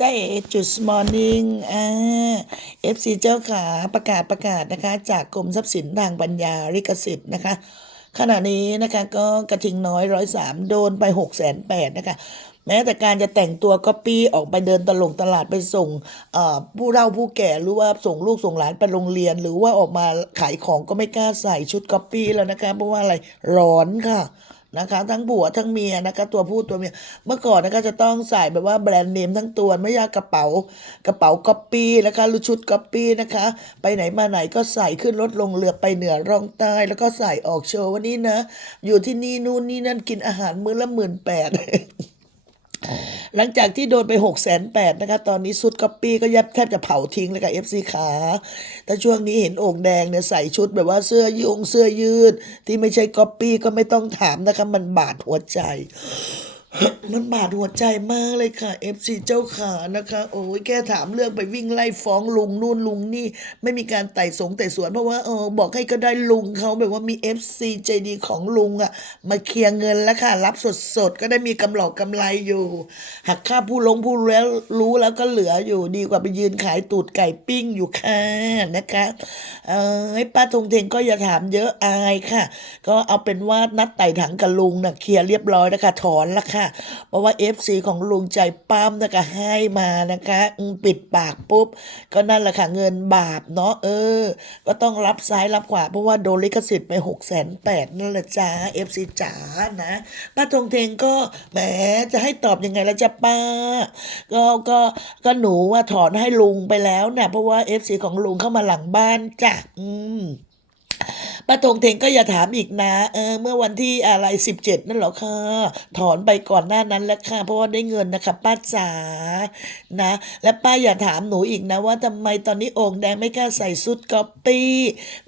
จ้าเอจุดมอร์นิ่งอ่าเอฟซีเจ้าขาประกาศประกาศนะคะ จากกรมทรัพย์สินทางปัญญาลิขสิทธิ์นะคะ ขณะนี้นะคะก็กระทิงน้อยร้อยสามโดนไปหกแสนแปดนะคะ แม้แต่การจะแต่งตัวก็ปี้ออกไปเดินตลงตลาดไปส่งผู้เฒ่าผู้แก่หรือว่าส่งลูกส่งหลานไปโรงเรียน หรือว่าออกมาขายของก็ไม่กล้าใส่ชุดก๊อปปี้แล้วนะคะเพราะว่าอะไรร้อนค่ะ นะคะ ทั้งผัวทั้งเมียนะคะตัวผู้ตัวเมียเมื่อก่อนนะคะจะต้องใส่แบบว่าแบรนด์เนมทั้งตัวไม่ยากกระเป๋ากระเป๋าก๊อปปี้นะคะหรือชุดก๊อปปี้นะคะ ไปไหนมาไหนก็ใส่ขึ้นรถลงเรือไปเหนือร่องใต้แล้วก็ใส่ออกโชว์วันนี้นะ อยู่ที่นี่นู่นนี่นั่นกินอาหารมื้อละหมื่นแปด หลังจากที่โดนไป6กแสนแปดนะคะตอนนี้สุดก๊อปปี้ก็ยับแทบจะเผาทิ้งเลยค่ะเอฟซีขาแต่ช่วงนี้เห็นโอ่งแดงเนี่ยใส่ชุดแบบว่าเสื้อยุงเสื้อยืด ที่ไม่ใช่ก๊อปปี้ก็ไม่ต้องถามนะคะมันบาดหัวใจ มันบาดหัวใจมากเลยค่ะ FC เจ้าขานะคะ โอ้ยแกถามเรื่องไปวิ่งไล่ฟ้องลุงนู่นลุงนี่ ไม่มีการไต่สงไต่สวนเพราะว่าเออบอกให้ก็ได้ลุงเขาแบบว่ามี FC ใจดีของลุงอะ่ะ มาเคลียร์เงินแล้วค่ะ รับสดสดก็ได้มีกำหลอกกำไรอยู่ หักค่าผู้ลงผู้แล้วรู้แล้วก็เหลืออยู่ดีกว่าไปยืนขายตูดไก่ปิ้งอยู่ค่ะนะคะเออให้ป้าทงเทงก็อย่าถามเยอะอายค่ะ ก็เอาเป็นว่านัดไต่ถังกับลุงน่ะเคลียร์เรียบร้อยนะคะถอนละค่ะเพราะว่า FC ของลุงใจปั้มนะคะให้มานะคะปิดปากปุ๊บ ก็นั่นแหละค่ะเงินบาปเนาะเออ ก็ต้องรับซ้ายรับขวาเพราะว่าโดนลิขสิทธิ์ไปหกแสนแปดนั่นแหละจ้า FC จ๋านะป้าทงเทงก็แหมจะให้ตอบยังไงละจ้ะป้า ก็ก็ก็หนูว่าถอนให้ลุงไปแล้วนะเพราะว่า FC ของลุงเข้ามาหลังบ้านจ้ะอืม ป้าทงเทงก็อย่าถามอีกนะ เออ เมื่อวันที่อะไรสิบเจ็ดนั่นหรอค่ะถอนไปก่อนหน้านั้นแล้วค่ะ เพราะว่าได้เงินนะคะป้าจ๋านะ และป้าอย่าถามหนูอีกนะ ว่าทำไมตอนนี้โอ่งแดงไม่กล้าใส่ชุดก๊อปปี้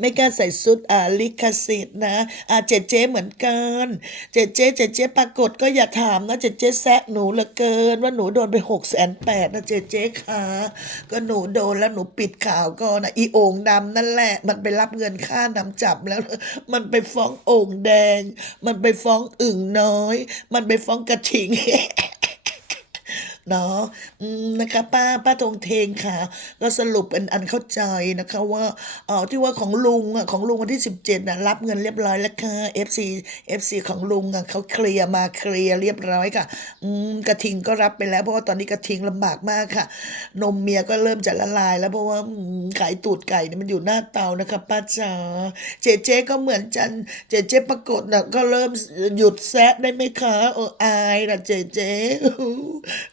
ไม่กล้าใส่ชุดอ่าลิขสิทธิ์นะอ่าเจเจเหมือนกันเจเจเจเจปรากฏก็อย่าถามนะเจเจแซะหนูเหลือเกิน ว่าหนูโดนไปหกแสนแปดนะเจเจค่ะก็หนูโดนแล้วหนูปิดข่าวก็นะอีองดำนั่นแหละ มันไปรับเงินค่านำจับแล้วมันไปฟ้องโอ่งแดง มันไปฟ้องอึ่งน้อย มันไปฟ้องกระทิง เนาะอืมนะคะ ป้าป้าทงเทงค่ะ ก็สรุปเป็นอันเข้าใจนะคะว่าเออที่ว่าของลุงอะของลุงวันที่สิบเจ็ดนะรับเงินเรียบร้อยแล้วค่ะ FC FC ของลุงอะเขาเคลียร์มาเคลียร์เรียบร้อยค่ะอืมกระทิงก็รับไปแล้วเพราะว่าตอนนี้กระทิงลำบากมากค่ะ นมเมียก็เริ่มจะละลาย แล้วเพราะว่าอืมขายตูดไก่เนี่ยมันอยู่หน้าเตานะคะป้าจ๋าเจเจก็เหมือนจันเจเจปรากฏนะก็เริ่มหยุดแซะได้ไหมคะเอออายนะเจเจ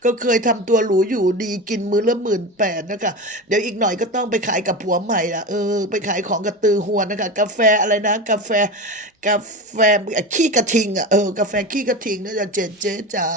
ก็เคยทำตัวหรูอยู่ดีกินมื้อละหมื่นแปดนะคะ เดี๋ยวอีกหน่อยก็ต้องไปขายกับผัวใหม่ละเออไปขายของกับตือหวนนะคะ กาแฟอะไรนะ กาแฟกาแฟขี้กระทิงอะเออกาแฟขี้กระทิงนะจ๊ะเจ๊เจ๊จ๋า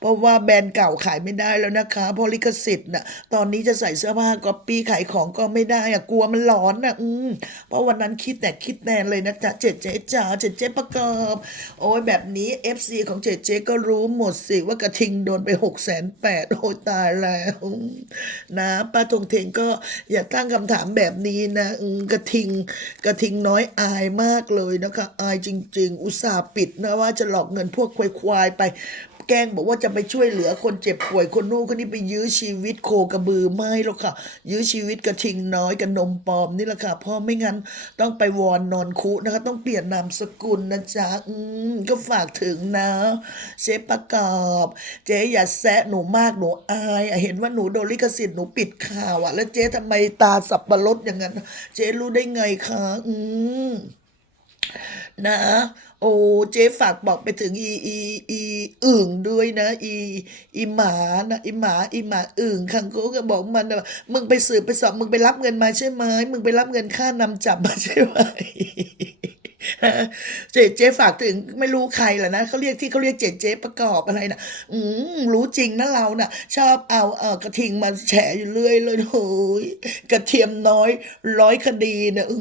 เพราะว่าแบรนด์เก่าขายไม่ได้แล้วนะคะเพราะลิขสิทธิ์น่ะตอนนี้จะใส่เสื้อผ้าก๊อปปี้ขายของก็ไม่ได้อะกลัวมันร้อนอะอืมเพราะวันนั้นคิดแต่คิดแนนเลยนะจ๊ะเจ๊เจ๊จ๋าเจ๊เจ๊ประกอบโอ้ยแบบนี้ FC ของเจ๊เจ๊ก็รู้หมดสิว่ากระทิงโดนไปหกแสนแปดโอ้ยตายแล้วนะป้าทงเทงก็อย่าตั้งคำถามแบบนี้นะอืมกระทิงกระทิงน้อยอายมากเลยนะคะายจริง ๆ อุตส่าห์ปิดนะว่าจะหลอกเงินพวกควายๆไป แกล้งบอกว่าจะไปช่วยเหลือคนเจ็บป่วยคนนู้นคนนี้ไปยื้อชีวิตโคกระบือไม่หรอกค่ะ ยื้อชีวิตกระทิงน้อยกับนมปลอมนี่แหละค่ะพราะไม่งั้นต้องไปวอนนอนคุนะคะ ต้องเปลี่ยนนามสกุลนะจ๊ะอืมก็ฝากถึงนะเชฟประกอบ เจ๊อย่าแซะหนูมากหนูอายอเห็นว่าหนูโดนลิขสิทธิ์หนูปิดข่าวอะแล้วเจ๊ทำไมตาสับปะรดอย่างนั้น เจ๊รู้ได้ไงคะอืม นะ โอ้เจ๊ฝากบอกไปถึงอีอีอีอึ่งด้วยนะ อีอีหมานะอีหมาอีหมาอึ่งคังโกก็บอกมันนะว่ามึงไปสืบไปสอบมึงไปรับเงินมาใช่ไหมมึงไปรับเงินค่านำจับมาใช่ไหม เจ๊เจ๊ฝากถึงไม่รู้ใครแหละนะเขาเรียกที่เขาเรียกเจ๊เจ๊ประกอบอะไรนะอืมรู้จริงนะเรานะ่ะ ชอบเอาเออกระทิงมาแฉอยู่เรื่อยเลยโอ้ยกระเทียมน้อยร้อยคดีนะอื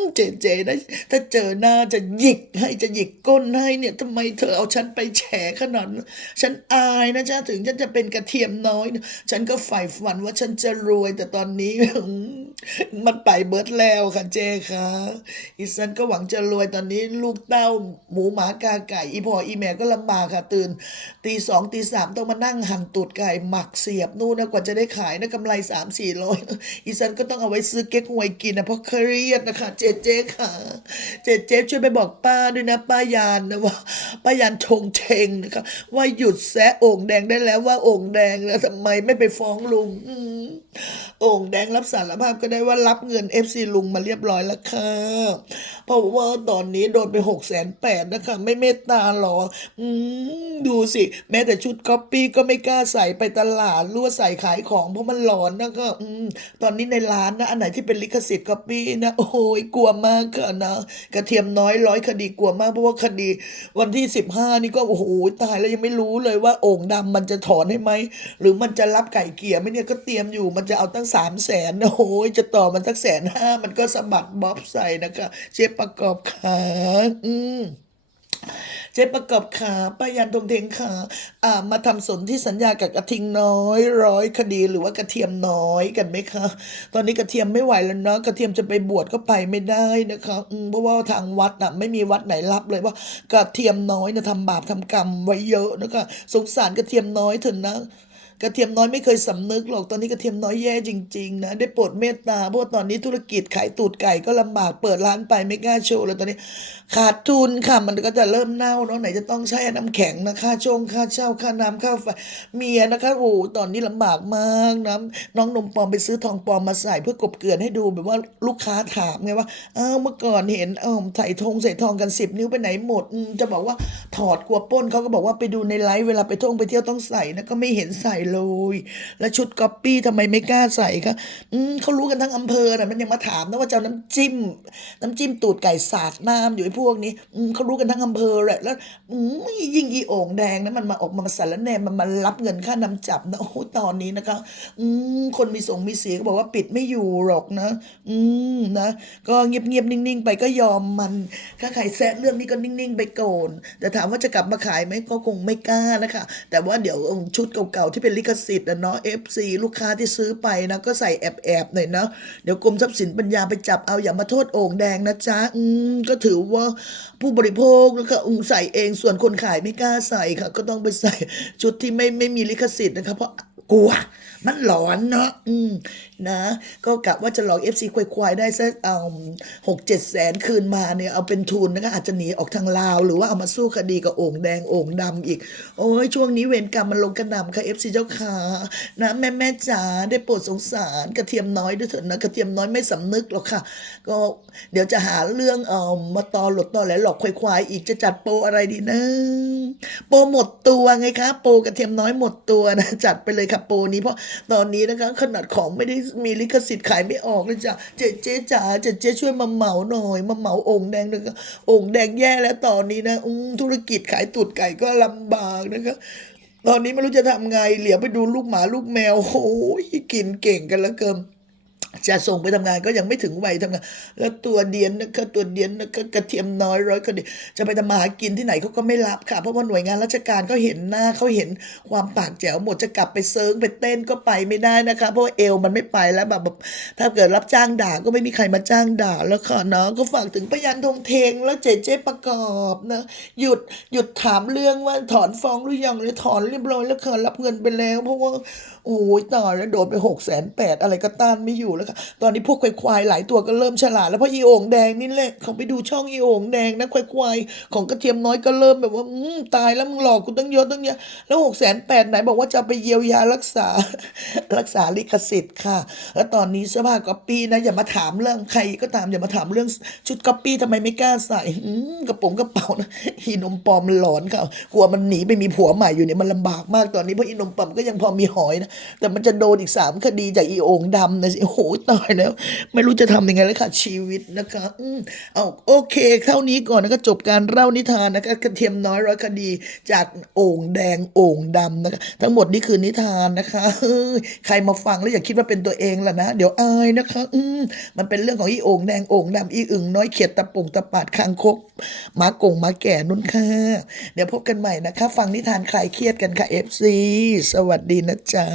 มเจ๊เจ๊นะถ้าเจอหน้าจะหยิกให้จะหยิกก้นให้เนี่ยทำไมเธอเอาฉันไปแฉขนาดฉันอายนะจ๊ะถึงฉันจะเป็นกระเทียมน้อยนะฉันก็ใฝ่ฝันว่าฉันจะรวยแต่ตอนนี้อืม มันไปเบิดแล้วค่ะเจค่ะอีสันก็หวังจะรวยตอนนี้ลูกเต้าหมูหมากาไก่อีพออีแม่ก็ลำบากค่ะ ตื่น ตีสองตีสามต้องมานั่งหั่นตูดไก่หมักเสียบนู่นนะกว่าจะได้ขายนะกำไรสามสี่ร้อยอีสันก็ต้องเอาไว้ซื้อเก๊กฮวยกินนะเพราะเครียดนะคะ เจเจค่ะ เจเจช่วยไปบอกป้าด้วยนะป้ายานนะว่าป้ายานชงเชงนะคะว่าหยุดแซะโอ่งแดงได้แล้วว่าโอ่งแดงแล้วทำไมไม่ไปฟ้องลุงโอ่งแดงรับสารภาพก็ได้ว่ารับเงิน FC ลุงมาเรียบร้อยแล้วค่ะ เพราะว่าตอนนี้โดนไปหกแสนแปดนะคะ ไม่เมตตาหรอ อืม ดูสิ แม้แต่ชุดก๊อปปี้ก็ไม่กล้าใส่ไปตลาดรือว่าใส่ขายของเพราะมันหลอนนะก็อืม ตอนนี้ในร้านนะ อันไหนที่เป็นลิขสิทธิ์ก๊อปปี้นะ โอ้โหกลัวมากค่ะนะ กระเทียมน้อยร้อยคดีกลัวมากเพราะว่าคดี วันที่สิบห้านี่ก็โอ้โหตายแล้วยังไม่รู้เลยว่าโอ่งดำมันจะถอนให้ไหมหรือมันจะรับไก่เกี่ยไหมเนี่ยก็เตรียมอยู่มันจะเอาตั้งสามแสนโอ้โหจะต่อมันสักแสนห้ามันก็สะบัดบ๊อบใส่นะคะเชฟประกอบขาอืมเจ๊ประกอบขาป้ายันตรงเทงขาอ่ามาทำสนที่สัญญากับกระทิงน้อยร้อยคดีหรือว่ากระเทียมน้อยกันไหมคะ ตอนนี้กระเทียมไม่ไหวแล้วเนาะกระเทียมจะไปบวชก็ไปไม่ได้นะคะอืมเพราะว่าทางวัดอะไม่มีวัดไหนรับเลยว่ากระเทียมน้อยนะทำบาปทำกรรมไว้เยอะนะคะสงสารกระเทียมน้อยเถอะนะ กระเทียมน้อยไม่เคยสำนึกหรอกตอนนี้กระเทียมน้อยแย่จริง ๆ นะได้โปรดเมตตาเพราะตอนนี้ธุรกิจขายตูดไก่ก็ลำบากเปิดร้านไปไม่กล้าโชว์แล้วตอนนี้ ขาดทุนค่ะมันก็จะเริ่มเน่าเนาะไหนจะต้องใช้น้ำแข็งนะค่าชงค่าเช่าค่าน้ำค่าไฟเมียนะคะโอ้ตอนนี้ลำบากมากนะน้องนมปลอมไปซื้อทองปลอมมาใส่เพื่อกบเกลื่อนให้ดูแบบว่าลูกค้าถามไงว่าอ้าวเมื่อก่อนเห็นเออใส่ทงใส่ทองกันสิบนิ้วไปไหนหมดจะบอกว่าถอดกลัวป้นเขาก็บอกว่าไปดูในไลฟ์เวลาไปท่องไปเที่ยวต้องใส่นะก็ไม่เห็นใส่เลย แล้วชุดก๊อปปี้ทำไมไม่กล้าใส่คะอืมเขารู้กันทั้งอำเภอนะมันยังมาถามนะว่าจะเอาน้ำจิ้ม น้ำจิ้มตูดไก่สาดน้ำอยู่ไอ้พวกนี้อืมเขารู้กันทั้งอำเภอแหละแล้วอืมยิ่งอีโอ่งแดงนะมันมาออกมาสารแหนมันมารับเงินค่านำจับนะโอ้ตอนนี้นะคะ อืมคนมีสงมีเสียก็บอกว่าปิดไม่อยู่หรอกนะ อืมนะก็เงียบๆนิ่งๆ ไปก็ยอมมันถ้าใครแซะเรื่องนี้ก็นิ่งๆ ไปก่อนแต่ถามว่าจะกลับมาขายไหมก็คงไม่กล้านะคะ แต่ว่าเดี๋ยวชุดเก่าๆที่เป็นลิขสิทธิ์นะเนาะ FC ลูกค้าที่ซื้อไปนะก็ใส่แอบๆหน่อยเนาะเดี๋ยวกรมทรัพย์สินปัญญาไปจับเอาอย่ามาโทษโอ่งแดงนะจ๊ะอืมก็ถือว่าผู้บริโภคนะคะอืมใส่เองส่วนคนขายไม่กล้าใส่ค่ะ ก็ต้องไปใส่ชุดที่ไม่ไม่มีลิขสิทธิ์นะคะเพราะกลัว มันหลอนเนาะอืมนะ ก็กะว่าจะหลอก FC ควายๆได้สักเอาหกเจ็ดแสนคืนมาเนี่ยเอาเป็นทุนนะคะอาจจะหนีออกทางลาว หรือว่าเอามาสู้คดีกับโอ่งแดงโอ่งดำอีก โอ้ยช่วงนี้เวรกรรมมันลงกระหน่ำค่ะ FC เจ้าขานะแม่แม่จ๋าได้โปรดสงสารกระเทียมน้อยด้วยเถอะนะกระเทียมน้อยไม่สำนึกหรอกค่ะ ก็เดี๋ยวจะหาเรื่องเอ่อมาตอหลดตอแหลหลอกควายๆอีกจะจัดโปรอะไรดีนะโปรหมดตัวไงคะโปรกระเทียมน้อยหมดตัวนะจัดไปเลยค่ะโปรนี้เพราะตอนนี้นะคะ ขนาดของไม่ได้มีลิขสิทธิ์ขายไม่ออกเลยจ้ะเจ๊เจ๊จ๋าเจ๊เจ๊ช่วยมาเหมาหน่อยมาเหมาองค์แดงนะคะองค์แดงแย่แล้วตอนนี้นะอืธุรกิจขายตูดไก่ก็ลำบากนะคะตอนนี้ไม่รู้จะทำไงเหลียวไปดูลูกหมาลูกแมวโอ้ยกินเก่งกันแล้วเกิน จะส่งไปทำงานก็ยังไม่ถึงวัยทำงานแล้วตัวเดียนนะคะตัวเดียนนะคะกระเทียมน้อยร้อยคนเดียจะไปทำมาหากินที่ไหนเขาก็ไม่รับค่ะ เพราะว่าหน่วยงานราชการเขาเห็นหน้าเขาเห็นความปากแจ๋วหมดจะกลับไปเซิร์งไปเต้นก็ไปไม่ได้นะคะ เพราะว่าเอวมันไม่ไปแล้วแบบแบบถ้าเกิดรับจ้างด่าก็ไม่มีใครมาจ้างด่าแล้วค่ะเนาะก็ฝากถึงพยันธงเทงแล้วเจเจประกอบนะหยุดหยุดถามเรื่องว่าถอนฟ้องหรือยังเลยถอนเรียบร้อยแล้วค่ะรับเงินไปแล้ว เพราะว่าโอ้ยตายแล้วโดนไปหกแสนแปดอะไรก็ต้านไม่อยู่แล้วค่ะ ตอนนี้พวกควายๆหลายตัวก็เริ่มฉลาดแล้วเพราะอีโอ่งแดงนี่แหละเขาไปดูช่องอีโอ่งแดงนะควายๆของกระเทียมน้อยก็เริ่มแบบว่าอืมตายแล้วมึงหลอกกูตั้งเยอะตั้งเยอะแล้วหกแสนแปดไหนบอกว่าจะไปเยียวยารักษารักษาลิขสิทธิ์ค่ะ แล้วตอนนี้เสื้อผ้าก๊อปปี้นะอย่ามาถามเรื่องใครก็ตามอย่ามาถามเรื่องชุดก๊อปปี้ทำไมไม่กล้าใส่อืมกระโปรงกระเป๋านะอีนมปลอมมันหลอนค่ะกลัวมันหนีไปมีผัวใหม่อยู่เนี่ยมันลำบากมากตอนนี้เพราะอีนมปลอมก็ยังพอมีหอยนะแต่มันจะโดนอีกสามคดีจากอีโอ่งดำนะสิโอ้โหตายแล้ว ไม่รู้จะทำยังไงแล้วค่ะ ชีวิตนะคะอืมเอาโอเคเท่านี้ก่อนนะก็จบการเล่านิทานนะคะกระเทียมน้อยร้อยคดี จากโอ่งแดงโอ่งดำนะคะ ทั้งหมดนี่คือนิทานนะคะเฮ้ยใครมาฟังแล้วอย่าคิดว่าเป็นตัวเองล่ะนะ เดี๋ยวอายนะคะ อืมมันเป็นเรื่องของอีโอ่งแดงโอ่งดำอีอึ่งน้อยเขียดตะปุ่งตะปาดคางคกหมากงหมาแก่นุ่นค่ะเดี๋ยวพบกันใหม่นะคะ ฟังนิทานคลายเครียดกันค่ะ FC สวัสดีนะจ๊ะ